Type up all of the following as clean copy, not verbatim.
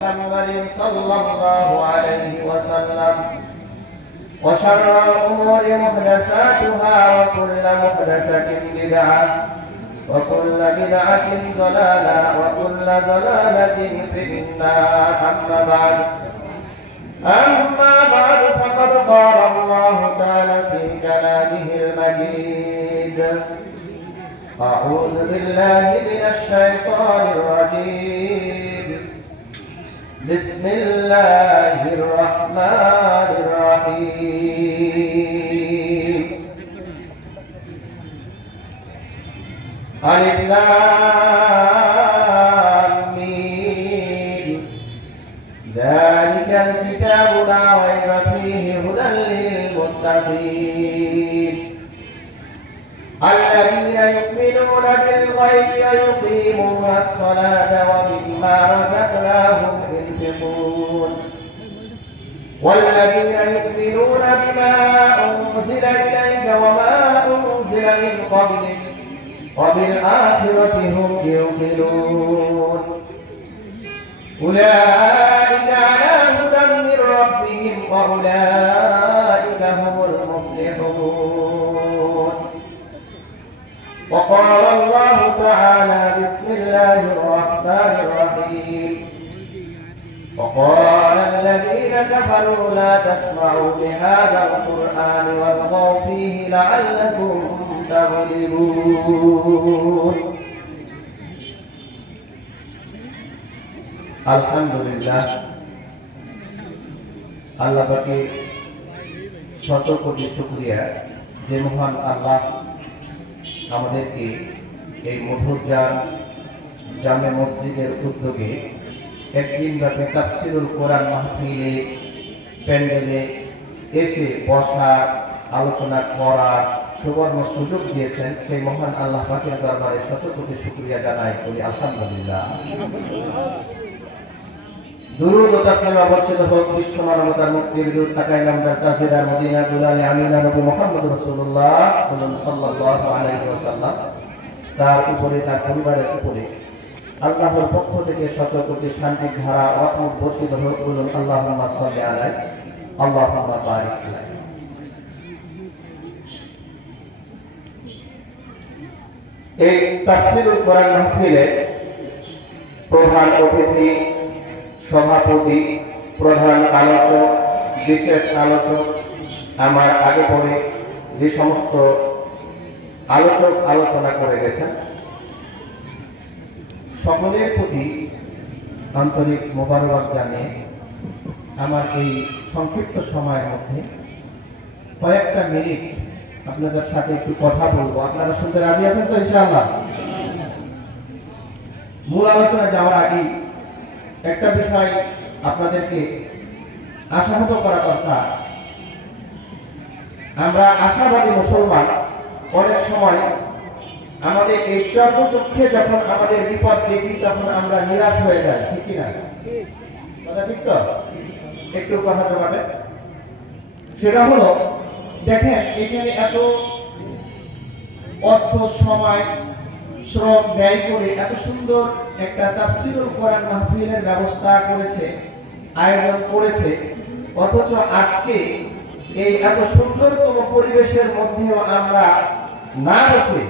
محمد صلى الله عليه وسلم وشر الأمور محدثاتها وكل محدثة بدعة وكل بدعة ضلالة وكل ضلالة في النار. أما بعد فقد قال الله تعالى في كلامه المجيد: أعوذ بالله من الشيطان الرجيم. بسم الله الرحمن الرحيم. ألف لام ميم. ذلك الكتاب لا ريب فيه هدى للمتقين الذين يؤمنون بالغيب ويقيمون الصلاة ومما رزقناهم ينفقون والذين يؤمنون بما أنزل إليك وما أنزل من قبلك وبالآخرة هم يوقنون أولئك على هدى من ربهم وأولئك هم المفلحون. وقال الله تعالى: بسم الله الرحمن الرحيم. وقال الذين كفروا لا تسمعوا لهذا القرآن والغوا فيه لعلكم تغلبون. আলহামদুলিল্লাহ, আল্লাহ পাকে শত কোটি শুকরিয়া যে মহান আল্লাহ আমাদেরকে এই মধুর জামে মসজিদের উদ্যোগে একদিন ব্যাপী তাফসীরুল কোরআন মাহফিলে প্যান্ডেলে এসে বসা আলোচনা করার সুবর্ণ সুযোগ দিয়েছেন। সেই মহান আল্লাহ পাকের দরবারে শত কোটি শুকরিয়া জানাই, বলি আলহামদুলিল্লাহ। দুরূদ ও তাসলিম অবর্ষিত হোক বিশ্ব মানবতার মুক্তির দূত আকাই নামদার তাসিরার মদিনা দুলালে আমিনা নবী মুহাম্মদ রাসূলুল্লাহ সাল্লাল্লাহু আলাইহি ওয়াসাল্লাম, তার উপরে, তার পরিবারের উপরে আল্লাহর পক্ষ থেকে শত কোটি শান্তির ধারা রহমত বর্ষিত হোক। বলুন আল্লাহুম্মা সাল্লি আলাইহি আল্লাহুম্মা বারিক আলাইহি। এই তাফসীরুল কোরআন মাহফিলে প্রধান অতিথি, সভাপতি, প্রধান আলোচক, বিশেষ আলোচক, আমার আগে পরে যে সমস্ত আলোচক আলোচনা করে গেছেন, সকলের প্রতি আন্তরিক মোবারক জানিয়ে আমার এই সংক্ষিপ্ত সময়ের মধ্যে কয়েকটা মিনিট আপনাদের সাথে একটু কথা বলবো। আপনারা শুনতে রাজি আছেন তো ইনশাআল্লাহ? মূল আলোচনা যাওয়ার আগে একটা বিষয় আপনাদেরকে আশাহত করা দরকার। আমরা আশাবাদী মুসলমান, অনেক সময় আমাদের এই চর্মচক্ষে যখন আমাদের বিপদ দেখি তখন আমরা নিরাশ হয়ে যাই, ঠিক কিনা? কথা ঠিক তো? একটু কথা জমাবে। সেটা হলো, দেখেন এখানে এত অর্থ, সময়, শ্রম ব্যয় করে এত সুন্দর একটা তাফসীরুল কোরআন মাহফিলের ব্যবস্থা করেছে, আয়োজন করেছে, অথচ আজকে এই এত সুন্দরতম পরিবেশের মধ্যেও আমরা না বসে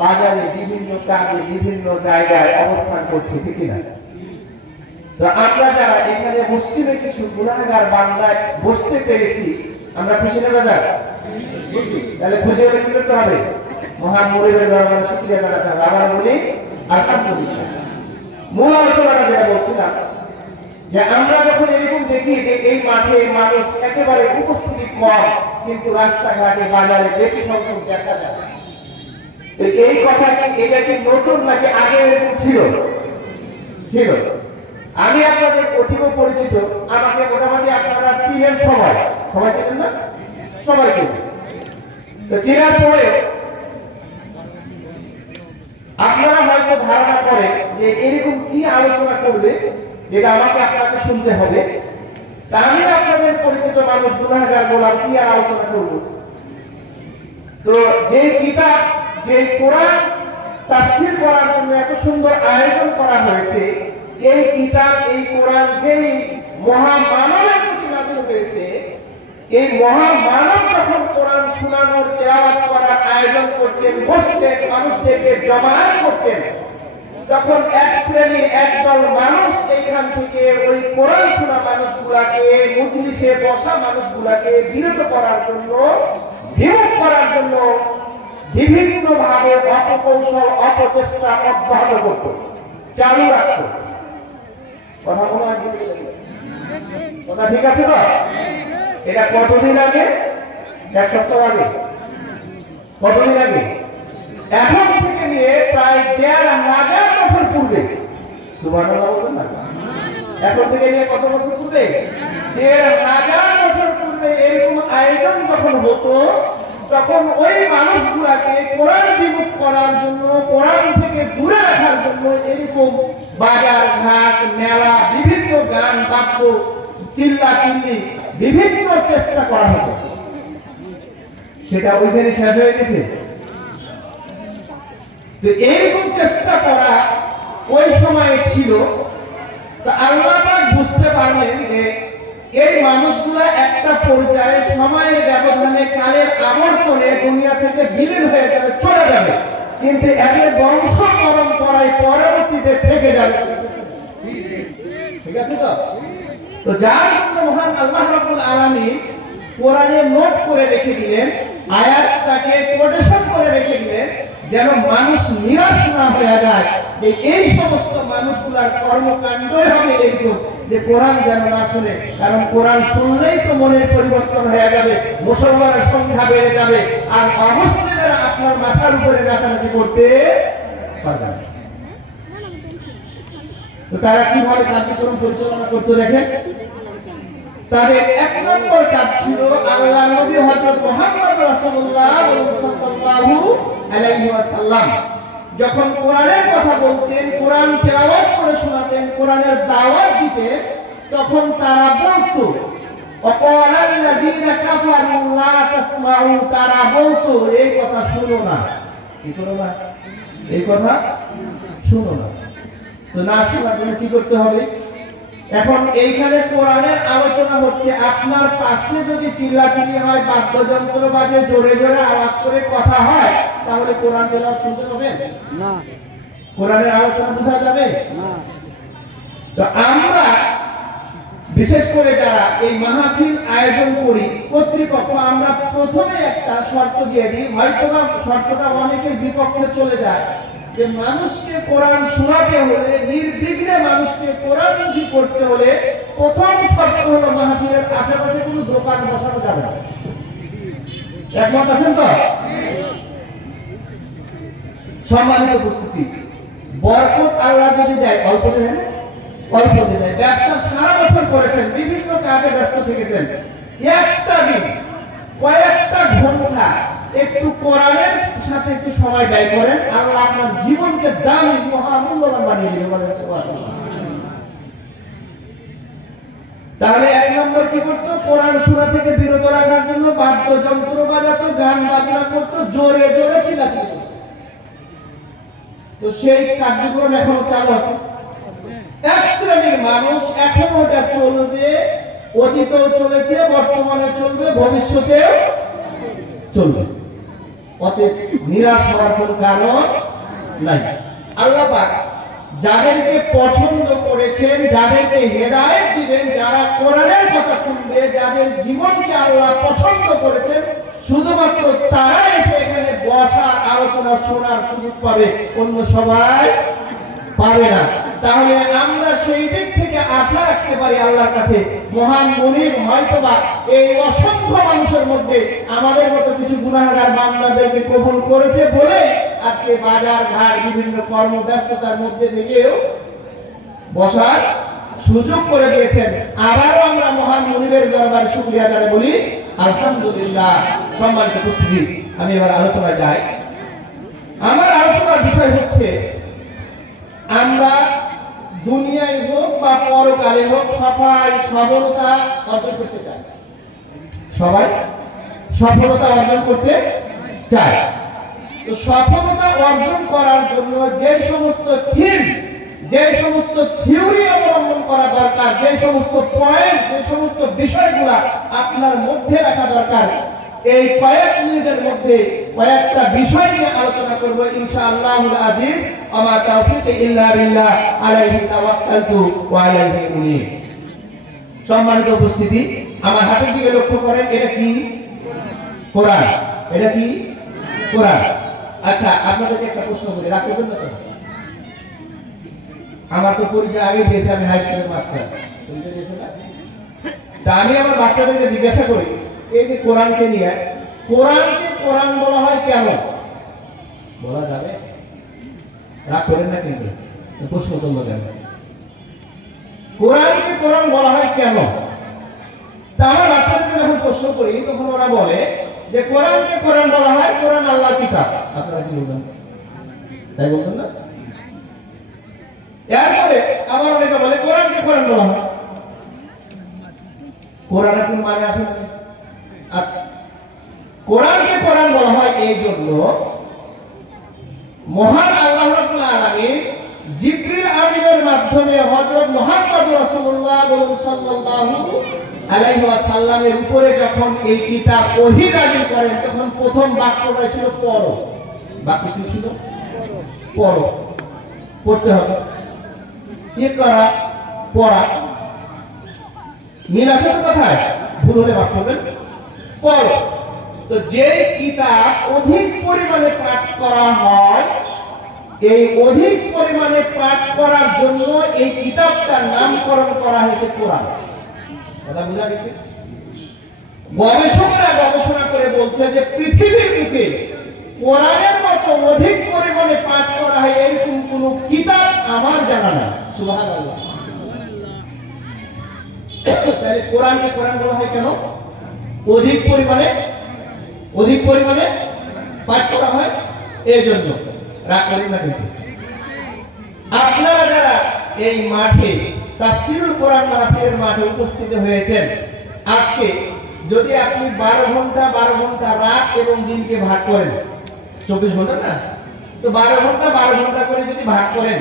বাজারে বিভিন্ন কাজে বিভিন্ন জায়গায় অবস্থান করছি, ঠিক না? তো আমরা যারা এখানে মুসলিমের কিছু গুনাহগার বান্দায় বসতে পেরেছি, আমরা খুশি না বাজার? খুশি। তাহলে খুশি হলে কি করতে হবে? মহান মুরিদের দরবারে শুকরিয়া জানাতে হবে। আবার বলি আলহামদুলিল্লাহ। মূল আলোচনাটা যেটা বলছিলাম, যে আমরা যখন এরকম দেখি যে এই মাঠে মানুষ একেবারে উপস্থিতি কম, কিন্তু রাস্তাঘাটে বাজারে বেশি সংখ্যক দেখা যায়, এই কথা কি, এটা কি নতুন নাকি আগে এরকম ছিল? ছিল। আমি আপনাদের অতীব পরিচিত, আমাকে মোটামুটি আপনারা চিনেন, সবাই চিনেন না? সবাই চিনেন। তো চেনার পরে আপনারা হয়তো ধারণা করেন যে এরকম কি আলোচনা করবে যেটা আমাকে আপনাকে শুনতে হবে। তা আমি আপনাদের পরিচিত মানুষ, গুনাহগার বললাম, কি আর আলোচনা করব? তো যে কিতাব, যে কোরআন তাফসীর করার জন্য এত সুন্দর আয়োজন করা হয়েছে, এই কিতাব, এই কোরআন যেই মহামানবের প্রতি নাযিল হয়েছে, এই মহামানব যখন কোরআন শোনানোর তেলাওয়াত করার আয়োজন করতেন, বসতেন, মানুষদেরকে জমায়েত করতেন, তখন এক শ্রেণীর একদল মানুষ এখান থেকে ওই কোরআন শোনা মানুষগুলাকে, মজলিসে বসা মানুষগুলাকে বিরত করার জন্য, বিমুখ করার জন্য বিভিন্ন ভাবে অপকৌশল, অপচেষ্টা অব্যাহত করত, চালু রাখত। কথা মনে হয় কথা ঠিক আছে তো? এটা কতদিন আগে? এক সপ্তাহ আগে? কতদিন আগে? এখন থেকে নিয়ে প্রায় ১,৫০০ বছর পূর্বে। সুবহানাল্লাহ বলবেন না? এখন থেকে নিয়ে কত বছর পূর্বে? ১,৫০০ বছর পূর্বে এরকম আয়োজন যখন হতো, তখন ওই মানুষগুলাকে কোরআন বিমুখ করার জন্য, কোরআন থেকে দূরে রাখার জন্য এরকম বাজার ঘাট, মেলা, বিভিন্ন গান বাদ্য, চিল্লা চিল্লি, বিভিন্ন চেষ্টা করা হতো। সেটা ওইখানে শেষ হয়ে গেছে। তো এইরকম চেষ্টা করা ওই সময়ে ছিল। তো আল্লাহ পাক বুঝতে পারলেন যে এই মানুষগুলা একটা পর্যায়ে সময়ের ব্যবধানে, কালের আবর্তনে দুনিয়া থেকে বিলীন হয়ে যাবে, চলে যাবে, কিন্তু এদের বংশ পরম্পরায় পরবর্তীতে থেকে যাবে। ঠিক আছে তো? তো যার জন্য মহান আল্লাহ রাব্বুল আলামিন কোরআনে নোট করে রেখে দিলেন, আয়াতটাকে কোটেশন করে রেখে দিলেন, যেন মানুষ নিরাশ না হয়ে যায় যে এই সমস্ত মানুষগুলার কর্মকাণ্ডই হবে এরকম, যে কোরআন যেন না শুনে। কারণ কোরআন শুনলেই তো মনের পরিবর্তন হয়ে যাবে, মুসলমানের সংখ্যা বেড়ে যাবে, আর অমুসলিমেরা আপনার মাথার উপরে নাচানাচি করতে পারবে না। তো তারা কিভাবে কার্যক্রম পরিচালনা করতে দেখেন। তাদের এক নম্বর কাজ ছিল আল্লাহর নবী হযরত মুহাম্মদ রাসূলুল্লাহ সাল্লাল্লাহু আলাইহি ওয়াসাল্লাম যখন কোরআনের কথা বলতেন, কোরআন তেলাওয়াত করে শোনাতেন, কোরআনের দাওয়াত দিতেন, তখন তারা বলতো ওয়াকালাল্লাযীনা কাফারু লা তাসমাউ, তারা বলতো এই কথা শুনো না, কি করো না, এই কথা শুনো না। তো না শোনার জন্য কি করতে হবে? এখন এইখানে কোরআনের আলোচনা হচ্ছে, আপনার পাশে যদি চিল্লাচিল্লি হয়, বাদ্যযন্ত্র বাজে, জোরে জোরে আওয়াজ করে কথা হয়, তাহলে কোরআন তেলাওয়াত শুনতে পাবেন না, কোরআনের আলোচনা বোঝা যাবে না। তো আমরা বিশেষ করে যারা এই মাহফিল আয়োজন করি, কর্তৃপক্ষ, আমরা প্রথমে একটা শর্ত দিয়ে দিই, হয়তো শর্তটা অনেকের বিপক্ষে চলে যায়, যে মানুষকে কোরআন শোনাতে হলে, নির্বিঘ্নে মানুষকে কোরআনমুখী করতে হলে প্রথম শর্ত হলো মাহফিলের আশেপাশে কোনো দোকান বসানো যাবে না। একমত আছেন তো? সম্মানিত উপস্থিতি, বরকত আল্লাহ যদি দেয়, অল্প দেয়, অল্প দেয়। ব্যবসা সারা বছর করেছেন, বিভিন্ন কাজে ব্যস্ত থেকেছেন, একটা দিন কয়েকটা ঘন্টা একটু কোরআনের সাথে একটু সময় ব্যয় করেন, আল্লাহ আপনার জীবনকে দামি, মহামূল্যবান বানিয়ে দিবে। বলেন সুবহানাল্লাহ। তাহলে এক নম্বর কি করতো? কোরআন শোনা থেকে বিরত রাখার জন্য বাদ্যযন্ত্র বাজাতো, গান বাজনা করতো, জোরে জোরে চিল্লাচিল্লি। তো সেই কার্যক্রম এখনো চালু আছে। এক শ্রেণীর মানুষ এখনো ওটা চলবে, অতীতেও চলেছে, বর্তমানে চলবে, ভবিষ্যতেও চলবে। অতএব নিরাশ হওয়ার কোনো কারণ নাই। আল্লাহ পাক যাদেরকে পছন্দ করেছেন, যাদেরকে হেদায়েত দিবেন, যারা কোরআনের কথা শুনবে, যাদের জীবনকে আল্লাহ পছন্দ করেছেন, শুধুমাত্র তারাই এসে এখানে বসার, আলোচনা শোনার সুযোগ পাবে, অন্য সবাই পাবে না। তাহলে আমরা সেই দিক থেকে আশা রাখতে পারি আল্লাহর কাছে, মহান মুনিব হয়তোবা এই অসংখ্য মানুষের মধ্যে আমাদের মতো কিছু গুনাহগার বান্দাদেরকে কবুল করেছে বলে আজকে বাজার ঘাট, বিভিন্ন কর্মব্যস্ততার মধ্যে থেকেও বসার সুযোগ করে দিয়েছেন। আবারও আমরা মহান মুনিবের দরবারে শুকরিয়া জানাই, বলি আলহামদুলিল্লাহ। সম্মানিত উপস্থিতি, আমি এবার আলোচনায় যাই। আমার আলোচনার বিষয় হচ্ছে, আমরা দুনিয়ায় হোক বা পরকালে হোক সবাই সফলতা অর্জন করতে চায়, সবাই সফলতা অর্জন করতে চায়। তো সফলতা অর্জন করার জন্য যে সমস্ত ফিল্ড যে সমস্ত থিওরি অবলম্বন করা দরকার, যে সমস্ত পয়েন্ট, যে সমস্ত বিষয়গুলা আপনার মধ্যে রাখা দরকার, এই কয়েক মিনিটের মধ্যে কয়েকটা বিষয় নিয়ে আলোচনা করব ইনশাআল্লাহুল আজিজ। আমা তাওফীক ইল্লা বিল্লাহ, আলাইহি তাওয়াক্কালতু ওয়া আলাইহি উনীব। সম্মানিত উপস্থিতি, আমার হাতের দিকে লক্ষ্য করেন, এটা কি? কোরআন। এটা কি? কোরআন। আচ্ছা, আপনাদেরকে একটা প্রশ্ন করি, রাগ করবেন না তো? আমার তো পরিচয় আগে দিয়েছে, আমি হাই স্কুলের মাস্টার, পরিচয় দিয়েছে না? তা আমি আমার বাচ্চাদেরকে জিজ্ঞাসা করি, এই যে কোরআনকে নিয়ে, কোরআনকে কোরআন বলা হয় কেন? বলা যাবে? রাগ করেন না কিন্তু, প্রশ্ন করবো কেন? কোরআনকে কোরআন বলা হয় কেন? তা আমার বাচ্চাদেরকে যখন প্রশ্ন করি, তখন ওরা বলে যে কোরআনকে কোরআন বলা হয়, কোরআন আল্লাহর কিতাব। আপনারা কি বলবেন? তাই বলবেন না? এরপরে আবার অনেকে বলে কোরআনকে কোরআন বলা হয়। কোরআনের কোন মানে আছে? আচ্ছা, কোরআনকে কোরআন বলা হয় এই জন্য, মহান আল্লাহ রাব্বুল আলামিন জিবরিল আমিনের মাধ্যমে হযরত মুহাম্মদ রাসূলুল্লাহ সাল্লাল্লাহু আলাইহি ওয়াসাল্লামের উপরে যখন এই কিতাব ওহী নাযিল করেন, তখন প্রথম বাক্যটা ছিল পড়ো। বাক্য কি ছিল? পড়ো। পড়তে হবে। কি করা? পড়া। মিল আছে তো কথায়? ভুল হলে মাফ করবেন। পড়ো। তো যে কিতাব অধিক পরিমাণে পাঠ করা হয়, এই অধিক পরিমাণে পাঠ করার জন্য এই কিতাবটার নামকরণ করা হয়েছে কোরআন। কথা বুঝা গেছে? গবেষকরা গবেষণা করে বলছে যে পৃথিবীর বুকে কোরআনের মতো অধিক পরিমাণে পাঠ করা হয় এরকম কোন কিতাব আমার জানা নাই। সুবহানাল্লাহ। তাহলে কোরআনকে কোরআন বলা হয় কেন? অধিক পরিমাণে পাঠ করা হয় এই জন্য। রাগ করেন না কিন্তু। আপনারা যারা এই মাঠে তাফসীরুল কোরআন মাহফিলের মাঠে উপস্থিত হয়েছেন, আজকে যদি আপনি 12 ঘন্টা রাত এবং দিনকে ভাগ করেন, 24 ঘন্টা না, তো 12 ঘন্টা করে যদি ভাগ করেন,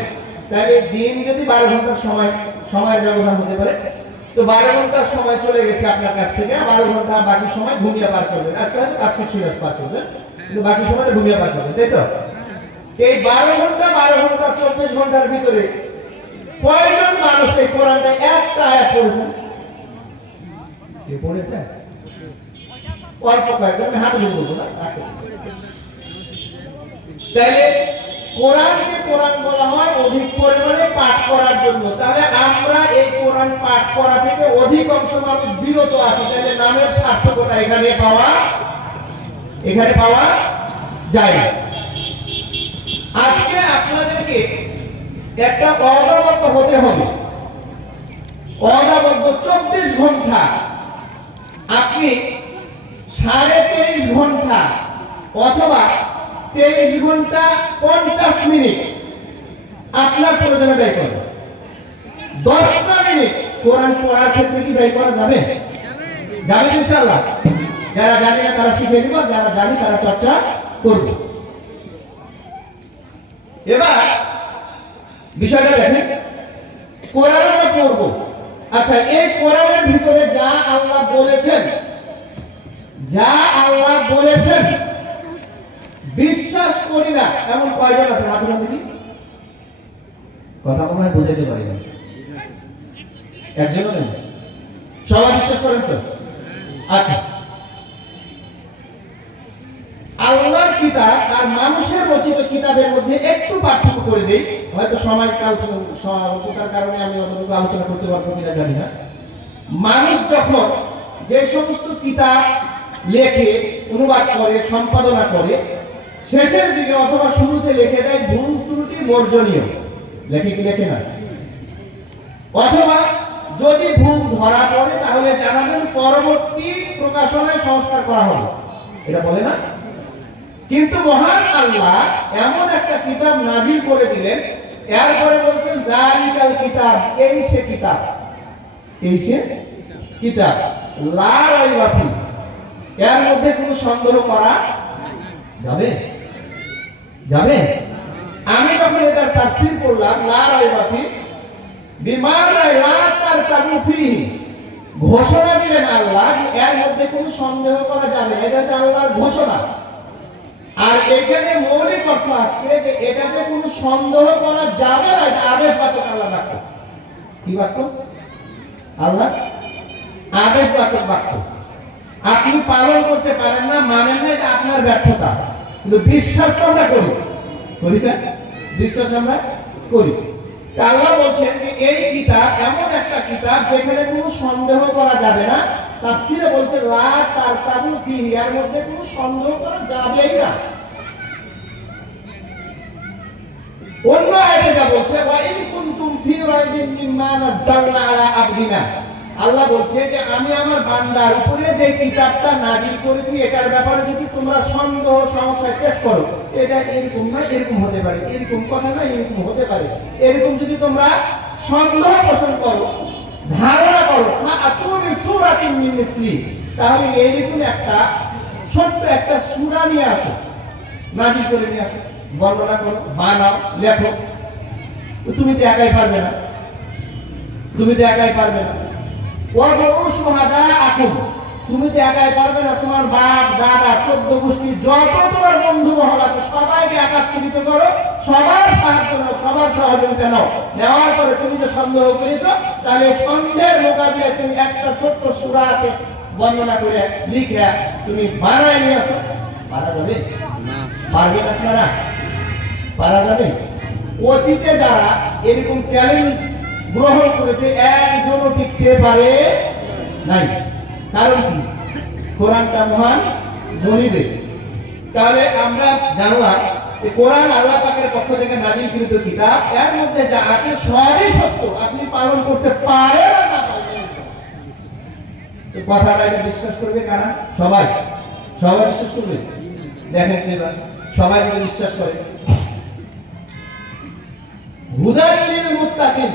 তাহলে দিন যদি 12 ঘন্টার সময়ের ব্যবধান হতে পারে, তো 12 ঘন্টার সময় চলে গেছে আপনার কাছ থেকে, 12 ঘন্টা বাকি সময় ঘুমিয়ে পার করবেন। আজকে হয়তো আপনি শুয়ে পার করবেন, কিন্তু বাকি সময় ঘুমিয়ে পার করবেন, তাই তো? এই 12 ঘন্টা 24 ঘন্টার ভিতরে কয়জন মানুষ এই কোরআনটা একটা আয়াত পড়েছেন? কে পড়েছে? অল্প কয়েকজন, আমি হাতে ধরে বলবো না। তাহলে কোরআনকে কোরআন বলা হয় অধিক পরিমাণে পাঠ করার জন্য। তাহলে আমরা এই কোরআন পাঠ করা থেকে অধিকাংশ মানুষ বিরত আছি। তাহলে নামের সার্থকতা এখানে পাওয়া যায় না। আজকে আপনাদেরকে একটা অদাবদ্ধ হতে হবে। অদাবদ্ধ 24 ঘন্টা আপনি 23.5 ঘন্টা অথবা 23 ঘন্টা 50 মিনিট আপনার প্রয়োজনে ব্যয় করেন। 10টা মিনিট কোরআন পড়ার ক্ষেত্রে কি ব্যয় করা যাবে? যাবে ইনশাআল্লাহ। যারা জানে না তারা শিখে নিব, যারা জানি তারা চর্চা করব। এবার বিষয়টা দেখেন, কোরআন আমরা পড়ব। আচ্ছা, এই কোরআনের ভিতরে যা আল্লাহ বলেছেন বিশ্বাস করি না এমন কয়জন আছে? হাত উঠান দেখি। কথা মনে হয় বুঝাইতে পারি না। একজনও নেই? সবাই বিশ্বাস করেন তো? আচ্ছা, আল্লাহর কিতাব আর মানুষের রচিত কিতাবের মধ্যে একটু পার্থক্য করে দেই। হয়তো সময়কাল স্বল্পতার কারণে আমি অতটুকু আলোচনা করতে পারবো কিনা জানি না। মানুষ যখন যে সমস্ত কিতাব লেখে, অনুবাদ করে, সম্পাদনা করে, শেষের দিকে অথবা শুরুতে লিখে দেয় ভুল ত্রুটি বর্জনীয়। লেখে কি লেখে না? অথবা যদি ভুল ধরা পড়ে তাহলে জানাবেন, পরবর্তী প্রকাশনায় সংস্কার করা হবে। এটা বলে না? কিন্তু মহান আল্লাহ এমন একটা কিতাব নাজিল করে দিলেন, এরপরে বলছেন জালিকাল কিতাব, এই সে কিতাব লা রাইবা ফি, এর মধ্যে কোনো সন্দেহ করা যাবে? আমি যখন এটার তাফসীর করলাম লা রাইবা ফি বিমানা লা তারতাবু ফিহি, ঘোষণা দিলেন আল্লাহ এর মধ্যে কোনো সন্দেহ করা যাবে না, এটা হচ্ছে আল্লাহর ঘোষণা। আর এখানে মৌলিক অর্থ আসছে যে এটাতে কোনো সন্দেহ করা যাবে না, এটা আদেশবাচক আল্লাহ বাক্য। কি বাক্য? আল্লাহ আদেশবাচক বাক্য। আপনি পালন করতে পারেন না, মানেন না, এটা আপনার ব্যর্থতা, কিন্তু বিশ্বাস তো আমরা করি, করি না? বিশ্বাস আমরা করি। আল্লাহ বলছেন যে এই কিতাব এমন একটা কিতাব যেখানে কোনো সন্দেহ করা যাবে না। তাফসীরে বলছে লা তারতাবু ফিহি, এর মধ্যে কোনো সন্দেহ করা যাবেই না। অন্য আয়াতে যা বলছে ওয়া ইন কুনতুম ফি রাইবিন মিম্মা নাযালনা আলা আবদিনা, আল্লাহ বলছে যে আমি আমার বান্দার উপরে যে কিতাবটা নাযিল করেছি এটার ব্যাপারে যদি তোমরা সন্দেহ সংশয় পেশ করো, এটা এরকম না এরকম হতে পারে, এরকম কথা না এরকম হতে পারে, এরকম যদি তোমরা সন্দেহ পোষণ করো, ধারণা করো, ফাতুবি সূরাতিন মিন মিসলি, তাহলে এইরকম একটা ছোট্ট একটা সূরা নিয়ে আসো, নাযিল করে নিয়ে আসো, বর্ণনা করো, বানাও, লেখো। তুমি তো একাই পারবে না, তুমি তো একাই পারবে না। তুমি তো একাই পারবে না, তোমার বাপ দাদা 14 গোষ্ঠী যত তোমার বন্ধু মহল আছে সবাইকে একত্রিত করো, সবার সাহায্য নাও, সবার সহযোগিতা নাও, নেওয়ার পরে তুমি যে সন্দেহ করেছো, তাহলে সন্দেহের মোকাবিলায় তুমি একটা ছোট্ট সূরাকে বর্ণনা করে লিখে তুমি বানায় নিয়ে আসো। পারা যাবে? পারবেন আপনারা? পারা যাবে? অতীতে যারা এরকম চ্যালেঞ্জ গ্রহণ করেছে একজনও টিকতে পারে নাই। কারণ কি? কোরআনটা মহান মনিবের। তাহলে আমরা জানলাম যে কোরআন আল্লাহ পাকের পক্ষ থেকে নাযিলকৃত কিতাব, এর মধ্যে যা আছে সবই সত্য, আপনি পালন করতে পারেন না পারেন। তো কথাটা এটা বিশ্বাস করবে কারা? সবাই। সবাই বিশ্বাস করবে? দেখেন এবার সবাই যদি বিশ্বাস করে, হুদাল লিল মুত্তাকিন,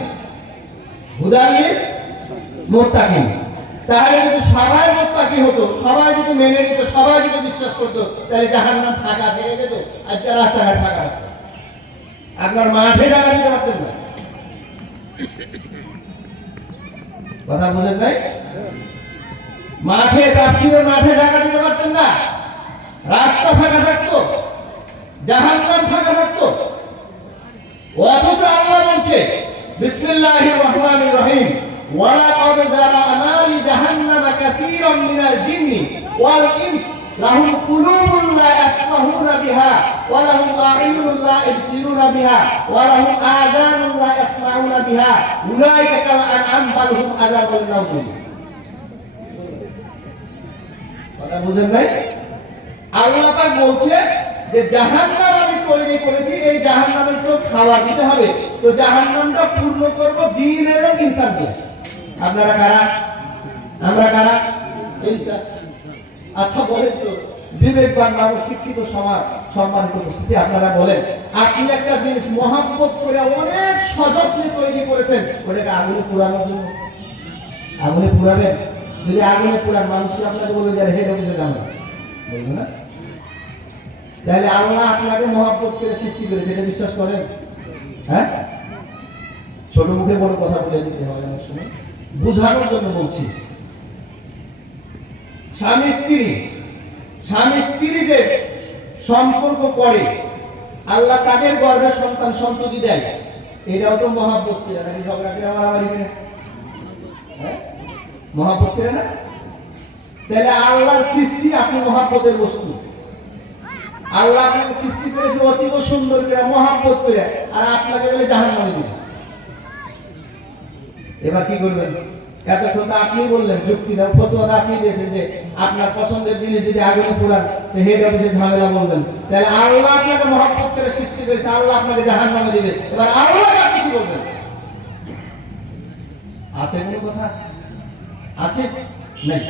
হুদাল লিল মুত্তাকিন, তাহলে যদি সবাই মুত্তাকি হতো, সবাই যদি মেনে নিত, সবাই যদি বিশ্বাস করতো, তাহলে জাহান্নাম ফাঁকা থেকে যেত, আজকে রাস্তাঘাট ফাঁকা। আপনার মাঠে জায়গা দিতে পারতেন না। কথা বুঝেন নাই? মাঠে তাফসীরের মাঠে জায়গা দিতে পারতেন না, রাস্তা ফাঁকা থাকতো, জাহান্নাম ফাঁকা থাকতো। অথচ আল্লাহ বলছে বিসমিল্লাহির রহমানির রহিম, ওয়ালাকাদ যারানা লিজাহান্নামা কাসীরাম মিনাল জিন্নি ওয়াল ইনস লাহুম কুলুবুন লা ইয়াফকাহুনা বিহা ওয়া লাহুম আ'ইনুন লা ইবসিরুনা বিহা ওয়া লাহুম আযানুন লা ইয়াসমাউনা বিহা উলাইকা কাল আনআম বাল হুম আযাবুন নাযীর। কথা বুঝেন নাই? আল্লাহ পাক বলছে যে জাহান্নাম আমি তৈরি করেছি, এই জাহান্নামের তো খাবার দিতে হবে, তো জাহান্নামটা পূর্ণ করব জিন এবং ইনসান দিয়ে। আপনারা কারা? আমরা কারা? ইনসান। আচ্ছা বলেন তো, বিবেকবান মানুষ, শিক্ষিত সমাজ, সম্মানিত উপস্থিতি, আপনারা বলেন আপনি একটা জিনিস মহব্বত করে অনেক সযত্নে তৈরি করেছেন, ওটাকে আগুনে পুরানোর জন্য আগুনে পুরাবেন? যদি আগুনে পুরান, মানুষকে আপনাকে বলবে যে হে রবি জানো, বলবো না? তাহলে আল্লাহ আপনাকে মহব্বত করে সৃষ্টি করেছে, এটা বিশ্বাস করেন? হ্যাঁ, ছোট মুখে বড় কথা বলে দিতে হয় অনেক সময়, বোঝানোর জন্য বলছি। স্বামী স্ত্রী যে সম্পর্ক করে, আল্লাহ তাদের গর্ভে সন্তান সন্ততি দেয়, এটাও তো মহব্বত করে নাকি? ঝগড়া করে আমার মহব্বত করে না? তাহলে আল্লাহর সৃষ্টি, আপনি মহব্বতের বস্তু। আল্লাহ আপনাকে সৃষ্টি করেছে অতীব সুন্দর করে, মহব্বত করে, আর আপনাকে বলে জাহান্নামে দিবে। এবার কি করবেন? এতক্ষণ তো আপনি বললেন, যুক্তি দাও, ফতোয়া আপনি দিয়েছেন যে আপনার পছন্দের জিনিস যদি আগুনে পুরান হেড অফিসে ঝামেলা বলবেন। তাহলে আল্লাহ আপনাকে মহব্বত করে সৃষ্টি করেছে, আল্লাহ আপনাকে জাহান্নামে দিবে। এবার আল্লাহ আপনি কি বলবেন? আছে কোনো কথা? আছে? নাই।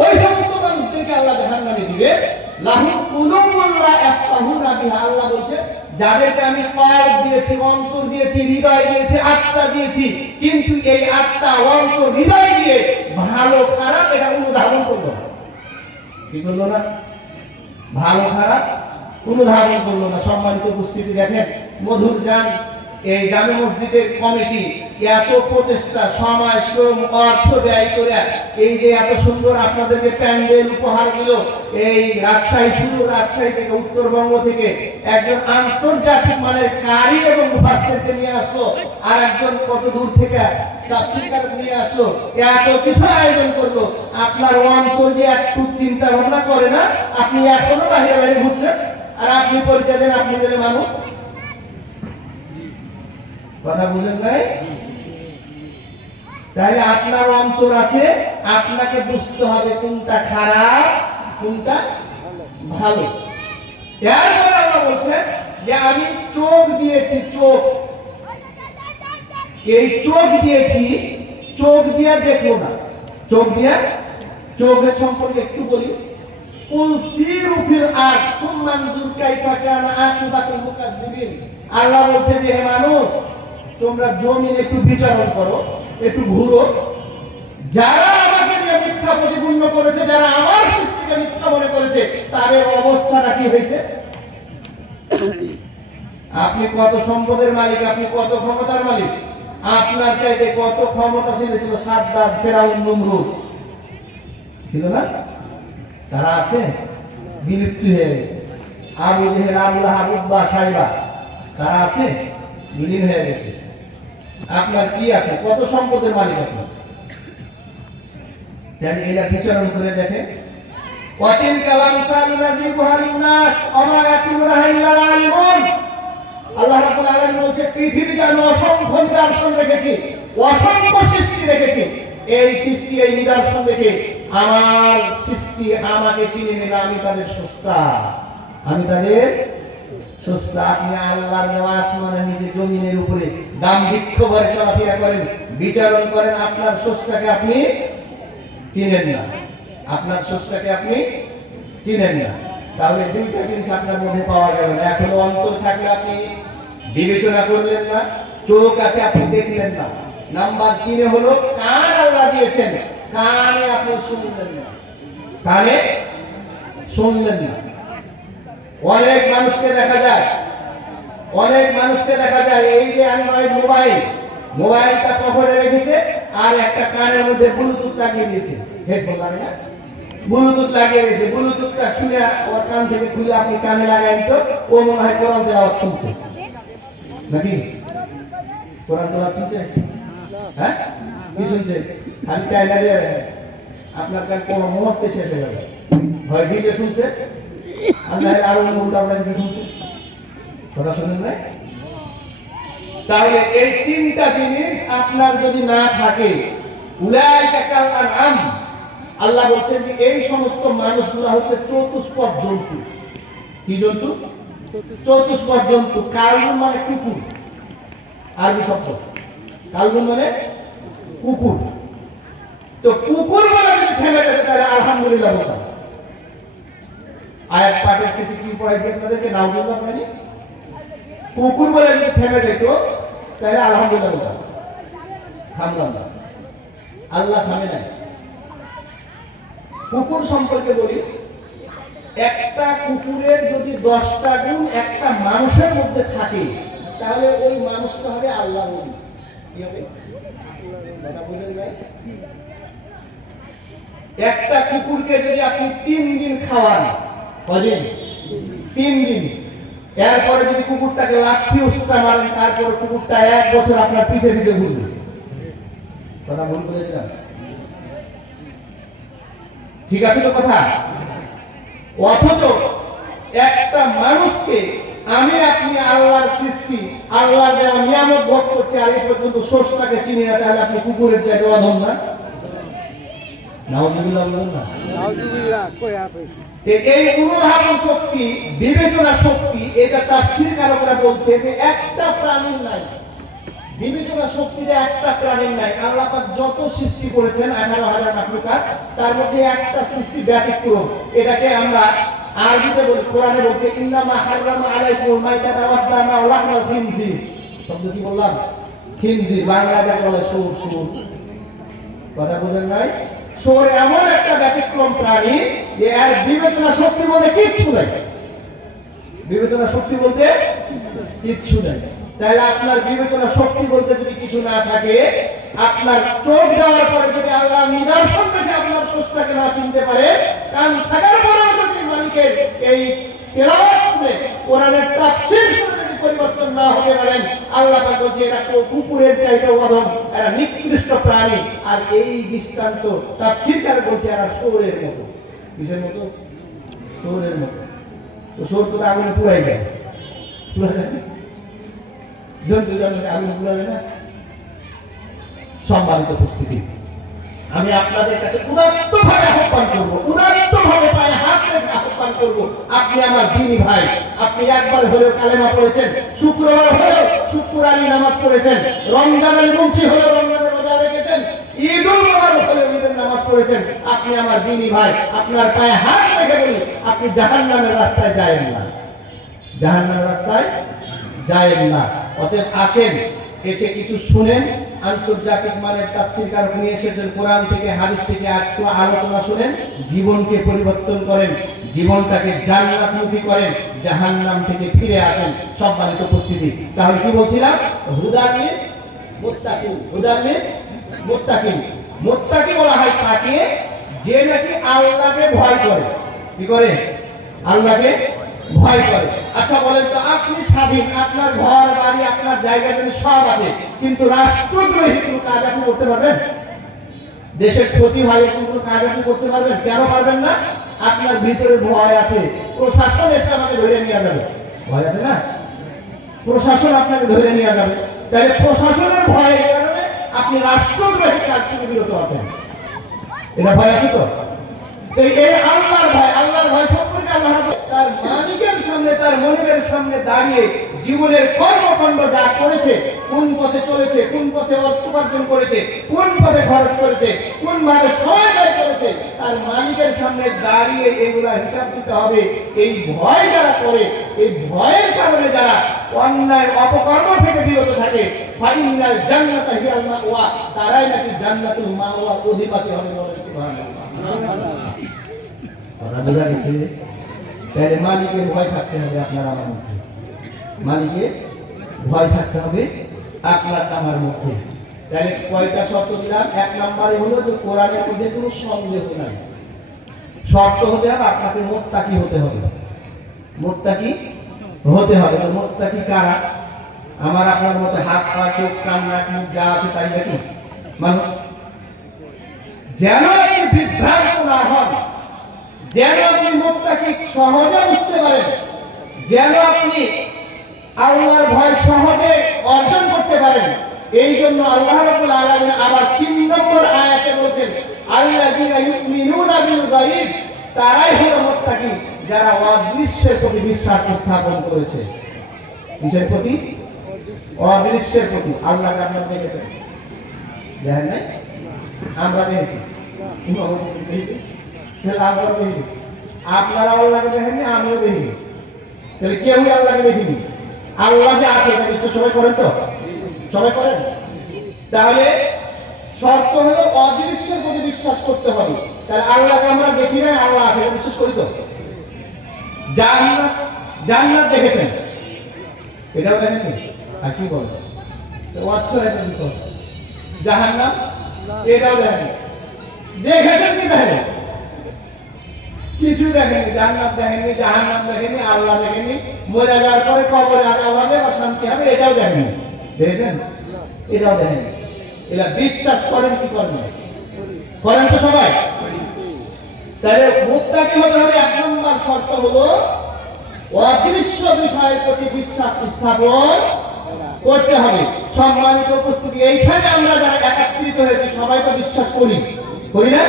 ওই সমস্ত মানুষদেরকে আল্লাহ জাহান্নামে দিবে। লাহুম কুলুবুন লা ইয়াফকাহুনা বিহা, আল্লাহ বলছে যাদেরকে আমি কলব দিয়েছি, অন্তর দিয়েছি, হৃদয় দিয়েছি, আত্মা দিয়েছি, কিন্তু এই আত্মা, অন্তর, হৃদয় দিয়ে ভালো খারাপ এটা অনুধাবন করলো না। কি করলো না? ভালো খারাপ অনুধাবন করলো না। সম্মানিত উপস্থিতি, দেখেন মধুর গান এই জামে মসজিদের কমিটি এত প্রচেষ্টা, সময়, শ্রম, অর্থ ব্যয় করে এই যে এত সুন্দর আপনাদেরকে প্যান্ডেল উপহার দিল, এই রাজশাহী, শুধু রাজশাহী থেকে, উত্তরবঙ্গ থেকে একজন আন্তর্জাতিক মানের কারি এবং মুফাসসিরকে নিয়ে আসলো, আর একজন কত দূর থেকে তাফসীরকারক নিয়ে আসলো, এত কিছু আয়োজন করলো। আপনার অন্তর যে একটু চিন্তা ভাবনা করে না, আপনি এখনো বাইরে বাইরে ঘুরছেন, আর আপনি পরিচয় দেন আপনি বলে মানুষ। কথা বুঝেন নাই? তাহলে আপনার অন্তর আছে, আপনাকে বুঝতে হবে কোনটা খারাপ কোনটা ভালো। এরপর আল্লাহ বলছেন যে আমি চোখ দিয়েছি, চোখ, এই চোখ দিয়েছি, চোখ দিয়ে দেখো না। চোখ দিয়ে, চোখের সম্পর্কে একটু বলি। কুল সিরু ফিল আরদ সুম্মা আনজুর কাইফা কানা আকিবাতুল মুকাজ্জিবিন। আল্লাহ বলছে যে হে মানুষ, তোমরা জমিনে একটু বিচারণ করো, একটু ঘুরো। যারা আমাকে নিয়ে মিথ্যা প্রতিপন্ন করেছে, যারা আমার সৃষ্টিকে মিথ্যা মনে করেছে, তাদের অবস্থাটা কি হয়েছে? আপনি কত সম্পদের মালিক, আপনি কত ক্ষমতার মালিক, আপনার চাইতে কত ক্ষমতাশীল ছিল সাদ্দাত, ফেরাউন, নমরুদ, ছিল না? তারা আছে, বিলুপ্ত হয়ে গেছে। আবু জেহেল, আবু লাহাব, উতবা, সাইবা, তারা আছে, বিলীন হয়ে গেছে। আপনার কি আছে? কত সম্পদের মালিক আপনি? তাহলে এরা বিচরণ করে দেখেন। ওয়াতিল কালাম সালুনাজি বুহারিনাস ওমা ইয়াতিমুনা ইল্লা আলিমুন। আল্লাহ রাব্বুল আলামিন বলেছে পৃথিবীতে আমি অসংখ্য নিদর্শন রেখেছি, অসংখ্য সৃষ্টি রেখেছি। এই সৃষ্টি, এই নিদর্শন দেখে আমার সৃষ্টি আমাকে চিনে নেবে, আমি তাদের স্রষ্টা, আমি তাদের স্রষ্টা। আপনি আল্লাহর দেওয়া আসমানের নিচে জমিনের উপরে দাম্ভিক্ষ ভরে চলাফেরা করেন, বিচারণ করেন, আপনার স্রষ্টাকে আপনি চিনেন না, আপনার স্রষ্টাকে আপনি চিনেন না। তাহলে দুইটা জিনিস আপনার মধ্যে পাওয়া গেল না। এখনো অন্তর থাকলে আপনি বিবেচনা করলেন না, চোখ আছে আপনি দেখলেন না। নাম্বার 3 হলো কান আল্লাহ দিয়েছেন, কানে আপনি শুনলেন না, কানে শুনলেন না। অনেক মানুষকে দেখা যায়, অনেক মানুষকে দেখা যায় এই যে অ্যান্ড্রয়েড মোবাইল, মোবাইলটা কভারে রেখেছে আর একটা কানের মধ্যে ব্লুটুথ লাগিয়ে দিয়েছে, হেডফোন লাগে না, ব্লুটুথ লাগিয়ে দিয়েছে। ব্লুটুথটা শুনে ওর কান থেকে খুলে আপনি কানে লাগাই তো, ও মনে হয় কোরআন তেলাওয়াত শুনছে, নাকি? কোরআন তেলাওয়াত শুনছে? হ্যাঁ, কি শুনছে? খালি টাইলা দিয়ে আপনার কান কোন মুহূর্তে শেষ হয়ে যাবে। হয় ডিজে শুনছে, আর না আরো উল্টা পাল্টা কিছু শুনছে। কথা শুনেন না? তাহলে এই তিনটা জিনিস আপনার যদি না থাকে, উলাইকা কাল আনআম, আল্লাহ বলছেন যে এই সমস্ত মানুষগুলো হচ্ছে চতুষ্পদ জন্তু। কি জন্তু? চতুষ্পদ জন্তু। কালবুন মানে কুকুর, আরবি শব্দ। কালবুন মানে কুকুর। তো কুকুর বলে যদি থেমে যেতে, তাহলে আলহামদুলিল্লাহ বলতাম। আয়াত পাঠের শেষে কি পড়াইছে আপনাদেরকে? নাউজুবিল্লাহ মানে কুকুর বলে যদি থেমে যেত, তাহলে আলহামদুলিল্লাহ বলতাম। থামলাম না, আল্লাহ থামে নাই। কুকুর সম্পর্কে বলি, একটা কুকুরের যদি 10টা গুণ একটা মানুষের মধ্যে থাকে, তাহলে ওই মানুষটা হবে আল্লাহ বলি। কি হবে? কথা বুঝেন ভাই? একটা কুকুরকে যদি আপনি 3 দিন খাওয়ান, কদিন? 3 দিন। এরপরে যদি কুকুরটাকে লাঠি উস্তা মারেন, তারপরে কুকুরটা 1 বছর আপনার পিছে পিছে ঘুরবে। কথা ভুল করে দিলাম? ঠিক আছে তো কথা? অথচ একটা মানুষকে আমি আপনি আল্লাহর সৃষ্টি, আল্লাহর দেওয়া নিয়ামত ভোগ করছি, আর এই পর্যন্ত স্রষ্টাকে চিনি না, তাহলে আপনি কুকুরের চাইতে অধম না? নাউজুবিল্লাহ বলুন না। নাউজুবিল্লাহ। কই আপনি এই অনুধাবন শক্তি, বিবেচনা শক্তি, এটা তাফসীরকারকরা বলছে যে একটা প্রাণীর নাই, বিবেচনা শক্তিতে একটা প্রাণীর নাই। আল্লাহ পাক যত সৃষ্টি করেছেন 18,000 মাখলুকাত, তার মধ্যে একটা সৃষ্টি ব্যতিক্রম। এটাকে আমরা আরবিতে বলি, কোরআনে বলছে ইন্নামা হারামা আলাইকুমুল মাইতাতা ওয়াদ-দামা ওয়া লাহমাল খিনজির। শব্দ কি বললাম? খিনজির। বাংলাতে বলে শুঁড়, শুঁড়। কথা বুঝেন নাই? শুঁড় এমন একটা ব্যতিক্রম প্রাণী যে এর বিবেচনা শক্তি বলে কিচ্ছু নাই। বিবেচনা শক্তি বলতে কিচ্ছু নাই। তাহলে আপনার বিবেচনা শক্তি বলতে যদি কিছু না থাকে, আপনার চোখ দেওয়ার পরে যদি আল্লাহ নিদর্শন দেখে আপনার স্রষ্টাকে না চিনতে পারে, কান থাকার পরেও যদি মালিকের এই তেলাওয়াত শুনে, কোরআনের তাফসীর শুনে যদি পরিবর্তন না হতে পারেন, আল্লাহ পাক বলছে এরা কুকুরের চাইতেও অধম, এরা নিকৃষ্ট প্রাণী। আর এই দৃষ্টান্ত তাফসীরকার বলছে এরা শুয়োরের মতো। কিসের মতো? শুয়োরের মতো। তো শুয়োর তো আগুনে পুড়াই যায়, পুড়া যায় না? জন্তু জানোয়ারকে আগুনে পুড়া যায় না? সম্মানিত উপস্থিতি, আমি আপনাদের কাছে উদাত্তভাবে আহ্বান করবো, উদাত্তভাবে পায়ে হাত রেখে আহ্বান করবো, আপনি আমার দ্বীনি ভাই, আপনি একবার হলেও কালেমা পড়েছেন, শুক্রবার হলেও শুক্র আলী নামাজ পড়েছেন, রমজান আলী মুন্সি হলেও রমজানের রোজা রেখেছেন, ঈদুল মুবারক হলেও ঈদের নামাজ পড়েছেন, আপনি আমার দ্বীনি ভাই, আপনার পায়ে হাত রেখে বলি, আপনি জাহান্নামের রাস্তায় যায়েন না, জাহান্নামের রাস্তায় যায়েন না। অতএব আসেন, এসে কিছু শুনেন, আন্তর্জাতিক মানের তাফসীরকার নিয়ে এসেছেন, কোরআন থেকে হাদিস থেকে একটু আলোচনা শুনেন, জীবনকে পরিবর্তন করেন, জীবনটাকে জান্নাতমুখী করেন, জাহান্নাম থেকে ফিরে আসেন। সম্মানিত উপস্থিতি, তাহলে কি বলছিলাম? হুদাল লিল মুত্তাকিন, হুদাল লিল মুত্তাকিন। মুত্তাকি বলা হয় তাকে যে নাকি আল্লাহকে ভয় করে। কি করে? আল্লাহকে ভয় করে। আচ্ছা বলেন তো, আপনি স্বাধীন, আপনার ঘর বাড়ি আপনার জায়গা জমি সব আছে, কিন্তু রাষ্ট্রদ্রোহী কোনো কাজ আপনি করতে পারবেন? দেশের ক্ষতি হয় এরকম কোনো কাজ আপনি করতে পারবেন? কেন পারবেন না? আপনার ভিতরে ভয় আছে, প্রশাসন এসে আমাকে ধরে নিয়ে যাবে, ভয় আছে না? প্রশাসন আপনাকে ধরে নিয়ে যাবে, তাহলে প্রশাসনের ভয়ের কারণে আপনি রাষ্ট্রদ্রোহী কাজ থেকে বিরত আছেন, এটা ভয় আছে তো? এই আল্লাহর ভয়, আল্লাহর ভয় সম্পর্কে আল্লাহ তার মালিকের সামনে, তার মনিবের সামনে দাঁড়িয়ে জীবনের কর্মকাণ্ড যা করেছে, কোন পথে চলেছে, কোন পথে অর্থ উপার্জন করেছে, কোন পথে খরচ করেছে, কোন ভাবে সময় ব্যয় করেছে, তার মালিকের সামনে দাঁড়িয়ে এগুলা হিসাব দিতে হবে। এই ভয় যারা করে, এই ভয়ের কারণে যারা অন্যায় অপকর্ম থেকে বিরত থাকে, ফাইনাল জান্নাত হিয়াল মাওয়া, তারাই নাকি জান্নাতুল মাওয়া অধিবাসী হবে। বলেন সুবহানাল্লাহ। ওরা বুঝা গেছে? তাহলে মালিকের ভয় থাকতে হবে আপনার আমার মধ্যে, মালিকের ভয় থাকতে হবে আপনার আমার মধ্যে। তাহলে কয়টা শর্ত দিলাম? এক নম্বরে হলো যে কোরআনের মধ্যে কোনো সন্দেহ নাই। শর্ত হতে হবে আপনাকে মুত্তাকি হতে হবে, মুত্তাকি হতে হবে। তো মুত্তাকি কারা? আমার আপনার মধ্যে হাত পা চোখ কান নাক মুখ যা আছে তাই নাকি মানুষ? যেন আপনি বিভ্রান্ত না হন, যেন আপনি মুত্তাকি সহজে বুঝতে পারেন, যেন আপনি আল্লাহর ভয় সহজে অর্জন করতে পারেন। এই জন্য আল্লাহ রাব্বুল আলামিন আবার ৩ নম্বর আয়াতে বলেছেন, আল্লাযীনা ইউমিনুনা বিল গায়ব, তারাই হলো মুত্তাকি যারা অদৃশ্যের প্রতি বিশ্বাস স্থাপন করেছে। কিসের প্রতি? অদৃশ্যের প্রতি। আল্লাহকে আপনারা দেখেছেন? দেখেন নাই? আমরা দেখেছি, আপনারা আল্লাহকে দেখেননি, আমিও দেখিনি, তাহলে কেউই আল্লাহকে দেখিনি। আল্লাহ যে আছে এটা বিশ্বাস সবাই করেন তো? সবাই করেন? তাহলে শর্ত হলো অদৃশ্যের প্রতি বিশ্বাস করতে হবে। তাহলে আল্লাহকে আমরা দেখি না, আল্লাহ আছে এটা বিশ্বাস করি তো? জান্নাত, জান্নাত দেখেছেন? এটাও দেখেননি? আর কি বলেন? ওয়াজ করে জাহান্নাম, এটাও দেখেন? দেখেছেন কি? দেখেন? কিছু দেখেনি। জান্নাত দেখেনি, জাহান্নাম দেখেনি, আল্লাহ দেখেনি, মরে যাওয়ার পরে কবরে আযাব হবে বা শান্তি হবে এটাও দেখেনি। দেখেছেন? এটাও দেখেনি। এরা বিশ্বাস করেন কি করেন? করেন তো সবাই? তাহলে মুত্তাকি হতে হলে ১ নম্বর শর্ত হলো অদৃশ্য বিষয়ের প্রতি বিশ্বাস স্থাপন করতে হবে। সম্মানিত উপস্থিতি, এইখানে আমরা যারা একত্রিত হয়েছি সবাই তো বিশ্বাস করি, করি না?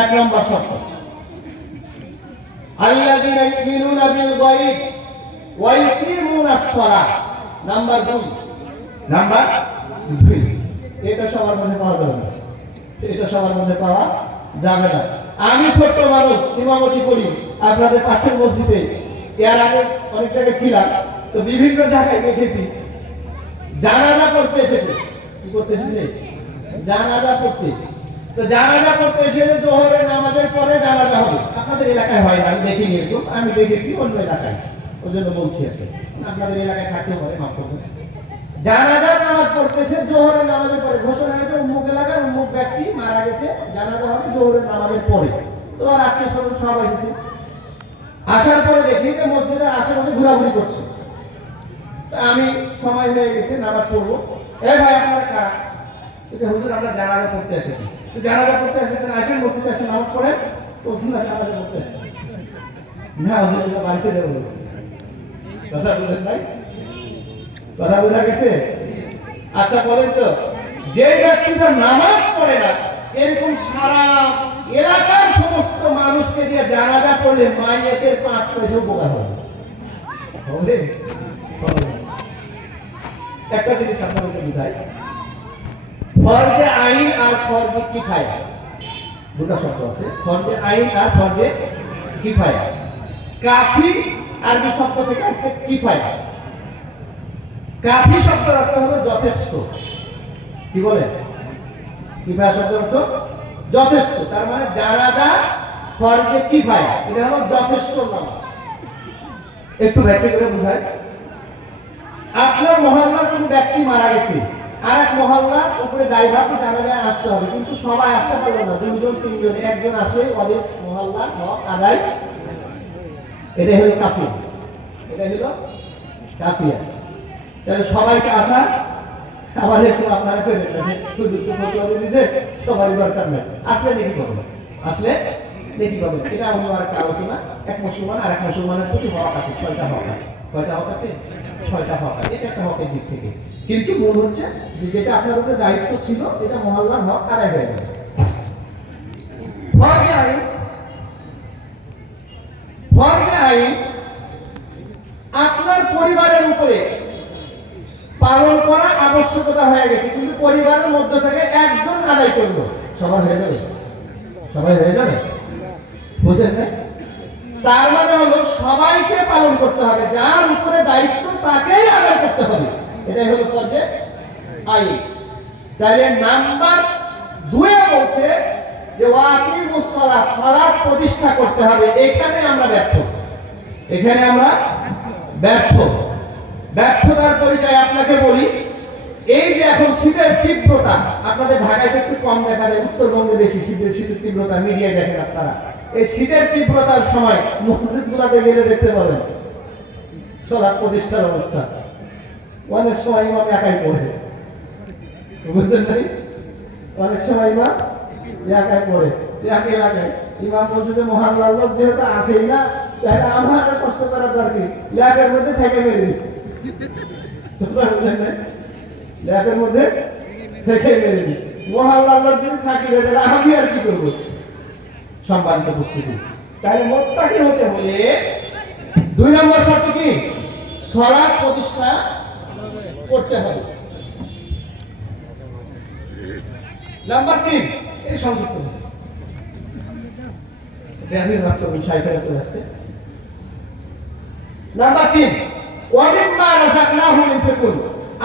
১ নম্বর শর্ত, আল্লাযীনা ইউমিনুনা বিল গায়ব ওয়া ইউকিমুনাস সালাহ। নাম্বার 2, নাম্বার 2, এটা সবার মধ্যে পাওয়া যাবে না, এটা সবার মধ্যে পাওয়া যাবে না। আমি ছোট্ট মানুষ, ইমামতি করি আপনাদের পাশের মসজিদে, এর আগে অনেক জায়গায় ছিলাম, তো বিভিন্ন জায়গায় দেখেছি জানাজা পড়তে এসেছে। কি করতে এসেছে? জানাজা পড়তে। তো জানাজা পড়তে এসেছে, জোহরের নামাজের পরে জানাজা হবে। আপনাদের এলাকায় হয় না, আমি দেখিনি এরকম, আমি দেখেছি অন্য এলাকায়। ওই জন্য বলছি আর কি। আপনাদের এলাকায় থাকতে পারে, মাফ করবেন। জানাজার নামাজ পড়তেছে, জোহরের নামাজের পরে ঘোষণা হয়েছে অমুক এলাকার অমুক ব্যক্তি মারা গেছে, জানাজা হবে জোহরের নামাজের পরে। তো আর আত্মীয় স্বজন সব এসেছে, আসার পরে দেখি যে মসজিদের আশেপাশে ঘোরাঘুরি করছে। আমি সময় হয়ে গেছে নামাজ পড়বো, এ ভাই আপনারা কারা? এটা হুজুর আমরা জানাজা পড়তে এসেছি। জানাজা পড়তে এসেছেন, আসেন মসজিদে আসেন নামাজ পড়েন। বলছেন না জানাজা পড়তে এসেছি, না হুজুর বাড়িতে যাবো। কথা বলেন ভাই, কথা বোঝা গেছে? আচ্ছা বলেন তো, যে ব্যক্তিটা নামাজ পড়ে না, এরকম সারা এলাকার সমস্ত মানুষকে দিয়ে জানাজা পড়লে মাইয়াতের 5 পয়সা উপকার হবে? হবে? একটা জিনিস আপনাদেরকে বুঝাই, ফরজে আইন আর ফরজে কিফায়া দুটো শব্দ আছে। ফরজে আইন আর ফরজে কিফায়া। কাফি আরবি শব্দ থেকে আসছে কিফায়া। কাফি শব্দের অর্থ হলো যথেষ্ট। কি বলে? কিফায়া শব্দের অর্থ যথেষ্ট। তার মানে জানাজা ফরজে কিফায়া, এটা হলো যথেষ্ট নামাজ। একটু ব্যাখ্যা করে বুঝাই। আপনার মহল্লার কোন ব্যক্তি মারা গেছে, আর এক মহল্লার উপরে দায়ভার জানাজায় আসতে হবে, কিন্তু সবাই আসতে পারলো না, 2জন 3জন, একজন আসলে ওদের মহল্লার হক আদায়। এটা হলো কাফিয়া, এটা হলো কাফিয়া। তাহলে সবাইকে আসা, আবার একটু আপনারা পেলেন না সবারই দরকার নেই, আসলে দেখি করবো, আসলে দেখি করবো। এটা অন্য একটা আলোচনা। এক মুসলমান আর এক মুসলমানের প্রতি হক আছে, 6টা হক আছে। কয়টা হক আছে? 6টা হক আছে। এটা একটা হকের দিক থেকে, কিন্তু মূল হচ্ছে যে যেটা আপনার উপরে দায়িত্ব ছিল, এটা মহল্লার হক আদায় হয়ে যাবে। ফরজে আইন, ফরজে আইন আপনার পরিবারের উপরে পালন করা আবশ্যকতা হয়ে গেছে, কিন্তু পরিবারের মধ্য থেকে একজন আদায় করলো, সবার হয়ে যাবে? সবাই হয়ে যাবে? বুঝেন না? তার মানে হলো সবাইকে পালন করতে হবে, যার উপরে দায়িত্ব তাকেই আদায় করতে হবে। এটাই হলো ফরজে আইন। তাহলে নাম্বার 2 বলছে যে ওয়াকিমুস সালাত, সালাত প্রতিষ্ঠা করতে হবে। এখানে আমরা ব্যর্থ, এখানে আমরা ব্যর্থ। ব্যর্থতার পরিচয় আপনাকে বলি, এই যে এখন শীতের তীব্রতা, আপনাদের ঢাকায় একটু কম দেখা যায়, উত্তরবঙ্গে বেশি শীতের তীব্রতা মিডিয়ায় দেখেন আপনারা। এই শীতের তীব্রতার সময় মসজিদগুলোতে গেলে দেখতে পাবেন সালাত প্রতিষ্ঠার অবস্থা। অনেক সময় ইমাম একাই পড়ে, বুঝছেন ভাই? অনেক সময় ইমাম একাই পড়ে, এক এলাকায় ইমাম বলছে যে মহল্লার লোক যেহেতু আসেই না, তাহলে আমার কষ্ট করার দরকার, ল্যাবের মধ্যে থেকে মেরে দিই। ল্যাবের মধ্যে থেকে মেরে দিই, মহল্লার লোক যদি থাকি তাহলে আমি আর কি করবো? সম্মানিত উপস্থিতি, তাহলে মোত্তাকি হতে হলে 2 নম্বর শর্ত কি? সালাত প্রতিষ্ঠা করতে হবে। নাম্বার 3, এই সংযুক্ত ব্যাধির মাত্র বিষয় ফেলে চলে আসছে। নাম্বার 3, ওয়ামিম্মা রাযাকনাহুম ইনফিকুন,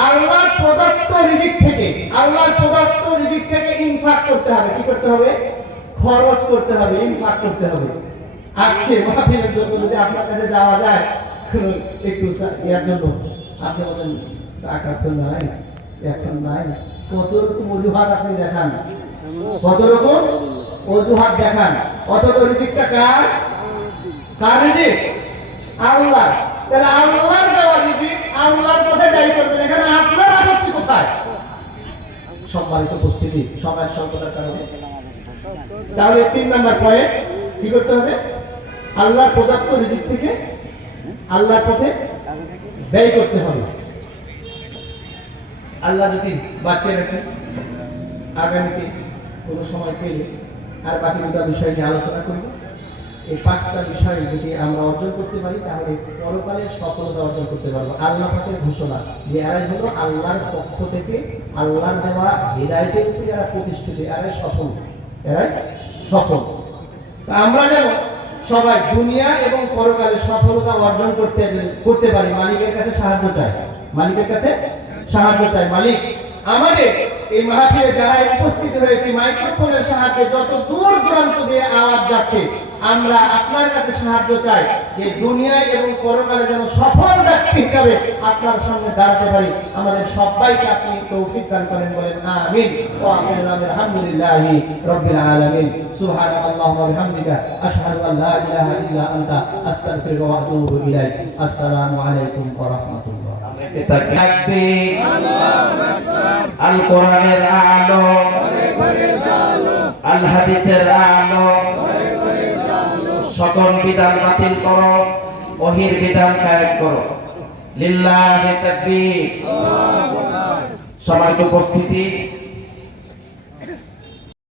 আল্লাহর প্রদত্ত রিজিক থেকে, আল্লাহর প্রদত্ত রিজিক থেকে ইনফাক করতে হবে। কি করতে হবে? খরচ করতে হবে, ইনফাক করতে হবে। আজকে মাহফিলের জন্য যদি আপনার কাছে যাওয়া যায় একটু ইয়ার জন্য, আপনি বলেন টাকা তো নাই, এখন নাই, কত রকম অজুহাত আপনি দেখান, কত রকম অজুহাত দেখান। অথচ রিজিকটা কার? কার রিজিক? আল্লাহ। তাহলে আল্লাহর দেওয়া রিজিক আল্লাহর পথে ব্যয় করবেন, এখানে আপনার আপত্তি কোথায়? সম্মানিত উপস্থিতি, সময়ের স্বল্পতার কারণে তাহলে 3 নম্বর পয়েন্ট কি করতে হবে? আল্লাহর প্রদত্ত রিজিক থেকে আল্লাহর পথে ব্যয় করতে হবে। আল্লাহ যদি বাঁচিয়ে রাখেন, আগামীতে কোনো সময় পেলে আর বাকি 2টা বিষয় নিয়ে আলোচনা করব। এই 5টা বিষয় যদি আমরা অর্জন করতে পারি, তাহলে পরকালের সফলতা অর্জন করতে পারবো। আল্লাহ পাকের ঘোষণা যে এরাই হলো আল্লাহর পক্ষ থেকে আল্লাহর দেওয়া হিদায়াতের উপরে যারা প্রতিষ্ঠিত, এরাই সফল, এরাই সফল। আমরা যেন সবাই দুনিয়া এবং পরকালে সফলতা অর্জন করতে পারি, মালিকের কাছে সাহায্য চাই, মালিকের কাছে সাহায্য চাই। মালিক আমাদের এই মাহফিলে যারা উপস্থিত হয়েছে, মাইক্রোফোনের সাহায্যে যত দূর দূরান্ত দিয়ে আওয়াজ যাচ্ছে, আমরা আপনার কাছে সাহায্য চাই যে দুনিয়ায় এবং পরকালে যেন সফল ব্যক্তি হিসাবে আপনার সামনে দাঁড়াতে পারি। আমাদের সবাইকে আপনি তৌফিক দান করেন, বলেন আমিন। ওয়া আখিরু আলহামদুলিল্লাহি রাব্বিল আলামিন। সুবহানাল্লাহি ওয়া বিহামদিকা আশহাদু আল লা ইলাহা ইল্লা আনতা আস্তাগফিরুকা ওয়া আতুবু ইলাইক। আসসালামু আলাইকুম ওয়া রাহমাতুল্লাহ। তাকবীর, আল কোরআনের আলো, আল হাদিসের আলো, সকল বিধান বাতিল করো, ওহির বিধান কায়েম করো। লিল্লাহি তাকবীর। সবার উপস্থিতি